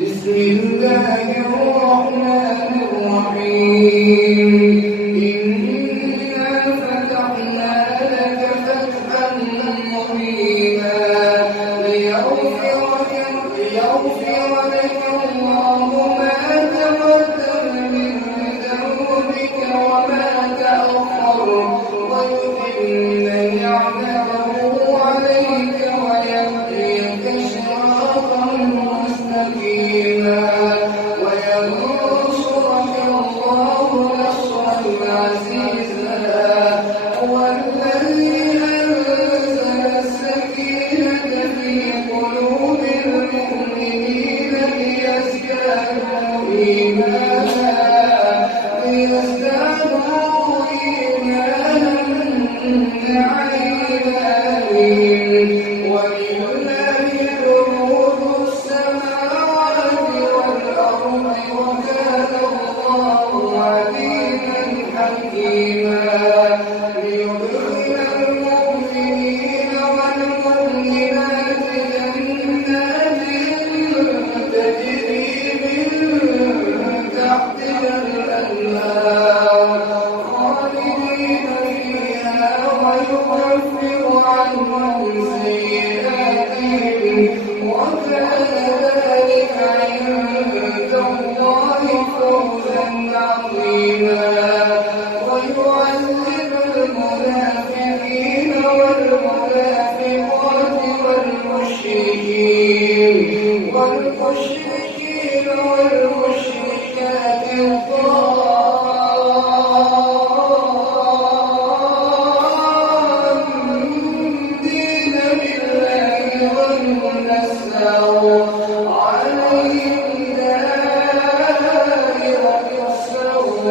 بسم الله الرحمن الرحيم إنا فتحنا لك فتحا مبينا ليغفر لك الله ما تقدم من ذنبك وما تأخر ويتم نعمته عليك ويهديك صراطا مستقيما وينصرك الله نصرا عزيزا هو الذي أنزل السكينة في قلوب المؤمنين ليزدادوا إيمانا مع إيمانهم ولله جنود السماوات والأرض وكان الله عليما حكيما ليدخل المؤمنين والمؤمنات جنات تجري من تحتها الأنهار خالدين فيها ويكفر عنهم سيئاتهم وكان ذلك عند الله فوزا عظيما ويعذب المنافقين والمنافقات والمشركين والمشركات الضالين بالله ظن السوء عليهم دائرة السوء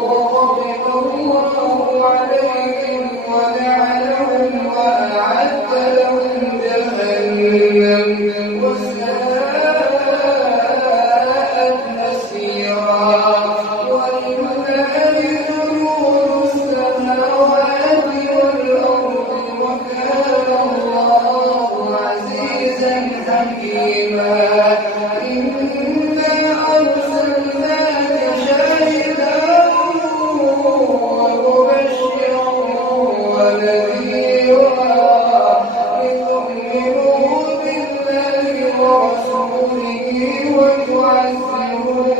وغضب الله عليهم ولعنهم وأعد لهم جهنم وساءت مصيرا ولله جنود السماوات والأرض وكان الله عزيزا حكيما إنا أرسلناك شاهدا ومبشرا ونذيرا لتؤمنوا بالله ورسوله وتعزروه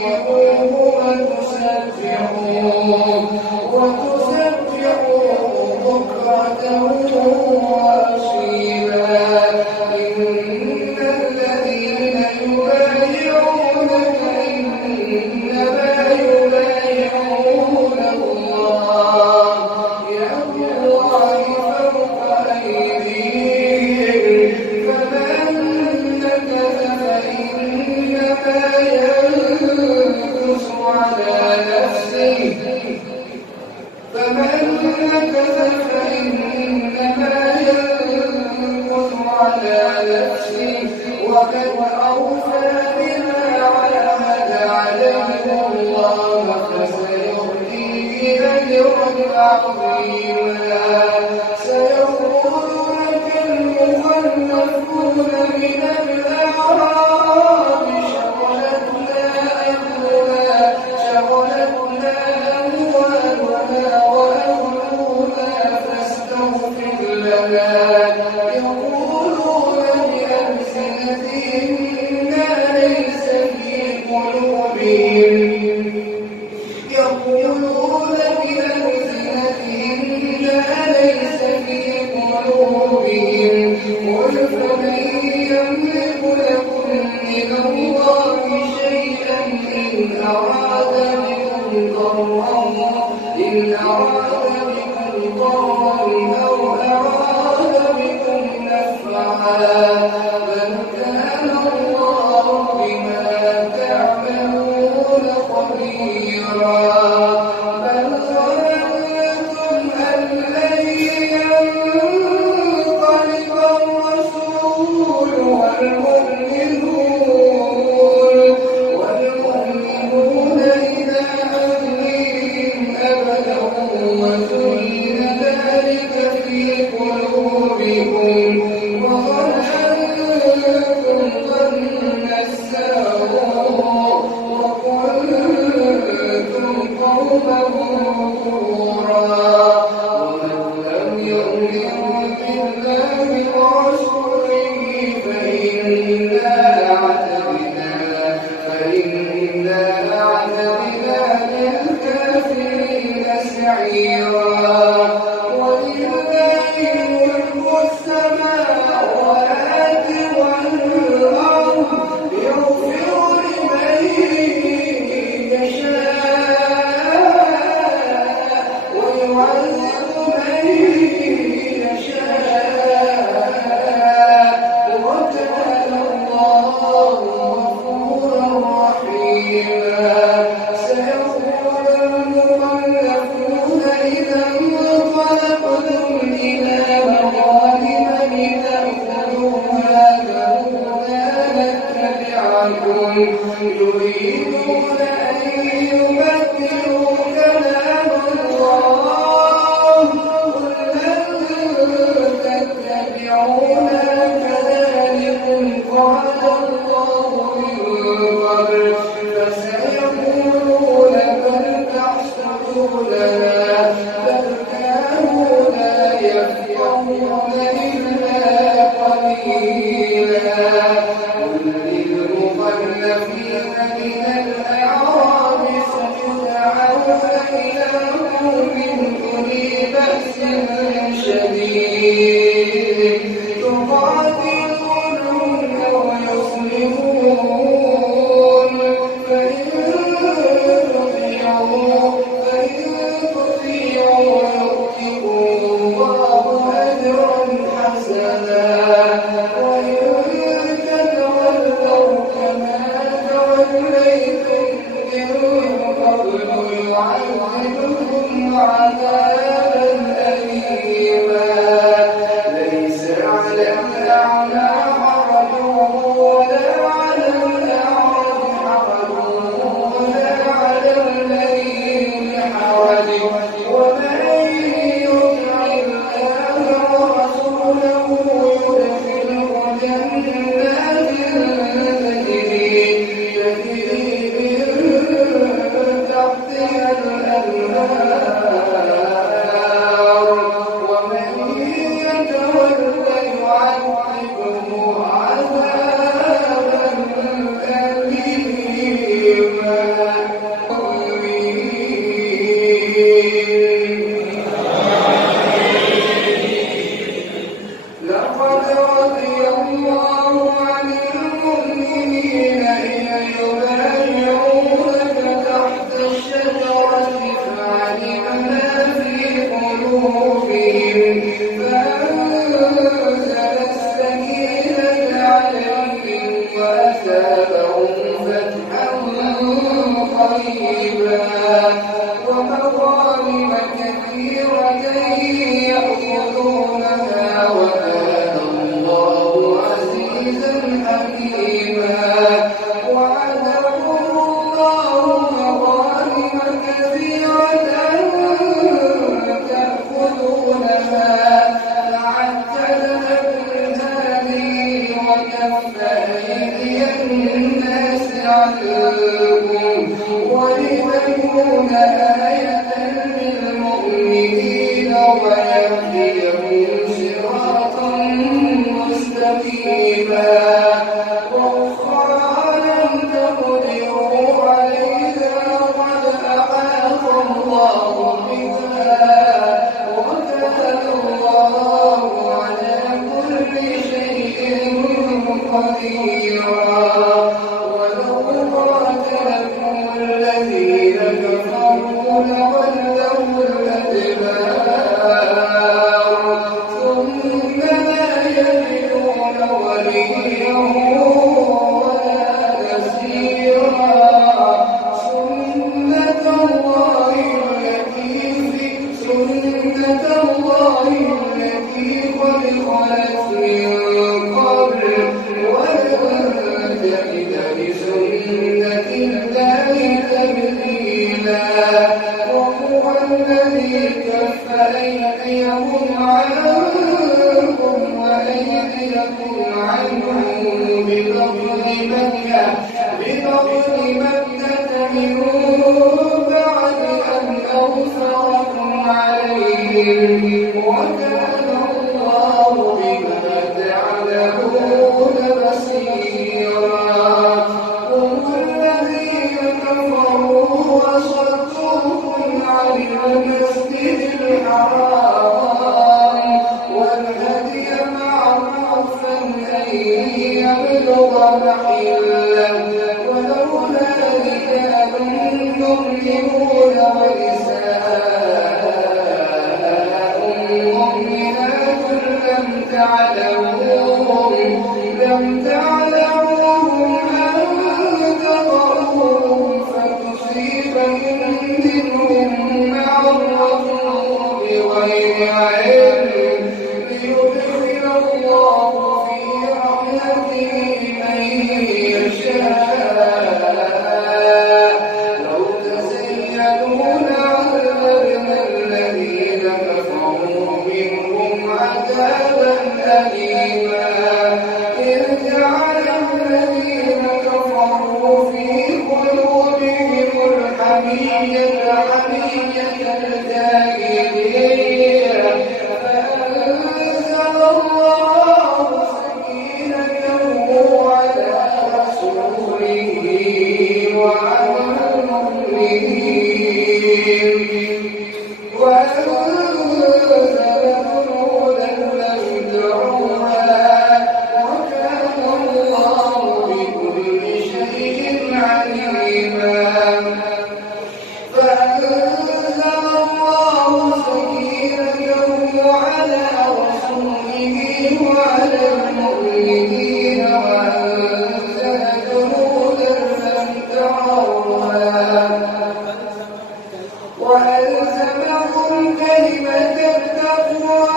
وتوقروه وتسبحوه بكرة وأصيلا إن الذين يبايعونك إنما يبايعون الله يد الله فوق أيديهم فمن نكث فإنما ينكث على نفسه ومن أوفى بما عاهد عليه الله فسيؤتيه أجرا عظيما سيقول لك المخلفون من الأعراب شغلتنا أموالنا وأهلنا فاستغفر لنا يقولون بألسنتهم ما ليس في قلوبهم قل فمن يملك لكم من الله شيئا إن أراد بكم ضرا أو أراد بكم نفعا بل كان الله بما تعملون خبيرا بل ظننتم أن لن ينقلب الرسول والمؤمنون إلى أهلهم أبدا وزين ذلك في قلوبكم وظننتم ظن السوء وكنتم قوما بورا ومن لم يؤمن بالله ورسوله فإنا أعتدنا للكافرين سعيرا ولله ملك السماوات والأرض يغفر لمن يشاء ويعذب من يشاء وكان الله غفورا رحيما سيقول المخلفون إذا انطلقتم إلى مغانم لتأخذوها ذرونا نتبعكم يريدون أن يبدلوا كلام الله قل لن تتبعونا كذلكم قال الله من قبل فسيقولون بل تحسدوننا بل كانوا لا يفقهون إلا قليلا قل للمخلفين من الأعراب ستدعون إلى قوم أولي بأس شديد تقاتلونهم أو يصلحون فإن تطيعوا يؤتكم الله أجرا حسنا وإن تتولوا كما توليتم من قبل يعذبكم عذابا أليما ليس على الأعمى حرج ولا على الأعرج حرج ولا على المريض حرج ومن يطع الله ورسوله يدخله جنات تجري من تحتها الأنهار ومن يتولى يعذبه عذابا أليما لقد رضي الله عن المؤمنين إذ يبايعونك تحت الشجرة فعلم ما في قلوبهم فأنزل السكينة عليهم وأثابهم فتحا قريبا ومغانم كثيرة يأخذونها وكان الله عزيزا حكيما وعدهم الله مغانم كثيرة تأخذونها فعجل لكم هذه وكف أيدي الناس عنكم ولتكون آية للمؤمنين ويهديهم صراطا مستقيما وأخرى لم تقدروا عليها قد أحاط الله بها وكان الله على كل شيء قديرا ولو قاتلكم الذين كفروا لولوا الأدبار ثم لا يجدون وليا ولا نصيرا سنة الله التي قد خلت من قبل ولن تجد لسنة الله تبديلا وهو الذي كف أيديهم عنكم وأيديهم لكم عنه ببطن مكة من بعد أن أظفركم عليهم وكان الله بما تعملون بصيرا هم الذين كفروا وصدوكم عن المسجد الحرام والهدي معروفا أن يبلغ محله ولولا رجال مؤمنون ونساء مؤمنات لم تعلموهم أن تطهروهم فتصيبهم منهم معرة بغير علم ليدخل الله في رحمته من يشاء لو تزينوا لعذبنا الذين كفروا منهم عذابا أليما إذ جعل الذين كفروا في قلوبهم الحمية الجاهلية فأنزل الله سكينته على رسوله وعلى المؤمنين وأنزل جنودا لم تروها وكان الله بكل شيء عليما فأنزل الله سكينته على رسوله وعلى المؤمنين وأنزل جنودا لم تروها وألزمهم كلمة التقوى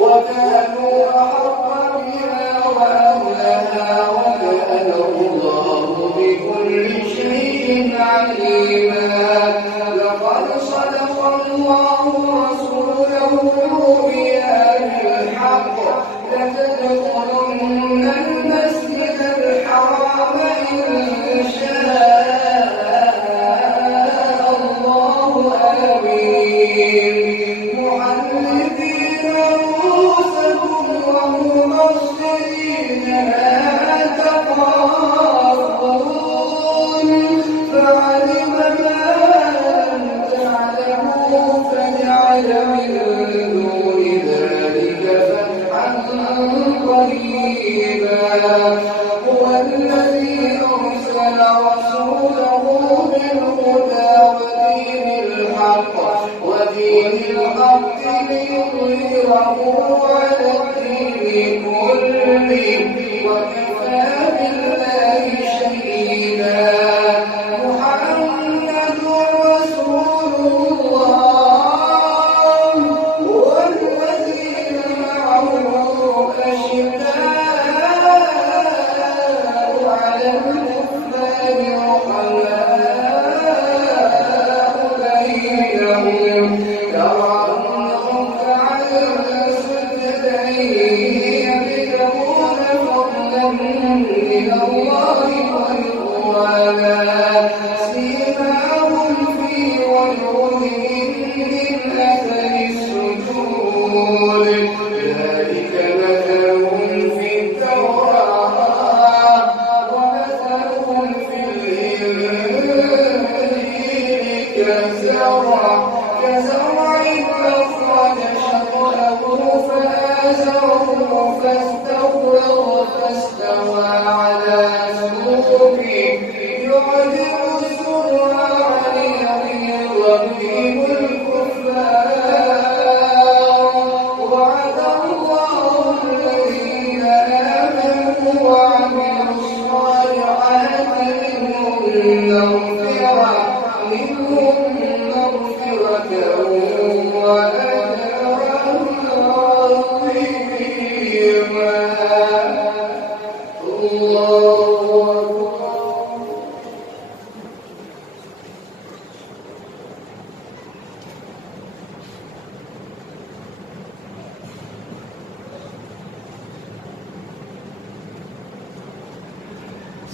وكانوا أحق بها وأهلها وكان الله بكل شيء عليما لقد صدق الله رسوله الرؤيا بالحق لتدخلن المسجد الحرام إن شاء الله آمين محلقين رؤوسكم ومقصرين لا تخافون فعلم ما لم تعلموا فجعل من دون ذلك فتحا قريبا هو الذي أرسل رسوله بالهدى ودين الحق ليظهره على الدين كله وكفى بالله شهيدا محمد رسول الله والذين معه أشداء على الكفار رحماء بينهم تراهم ركعا سجدا يبتغون فضلا من الله ورضوانا سيماهم في وجوههم من أثر السجود ذلك مثلهم في التوراة ومثلهم في الإنجيل كزرع أخرج شطأه فآزره فاستوى على سوقه يعجب الزرع ليغيظ بهم الكفار وعد الله الذين آمنوا وعملوا الصالحات منهم مغفرة وأجرا عظيما الله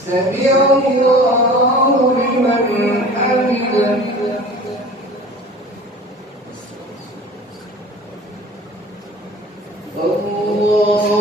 سمع الله لمن حمده الله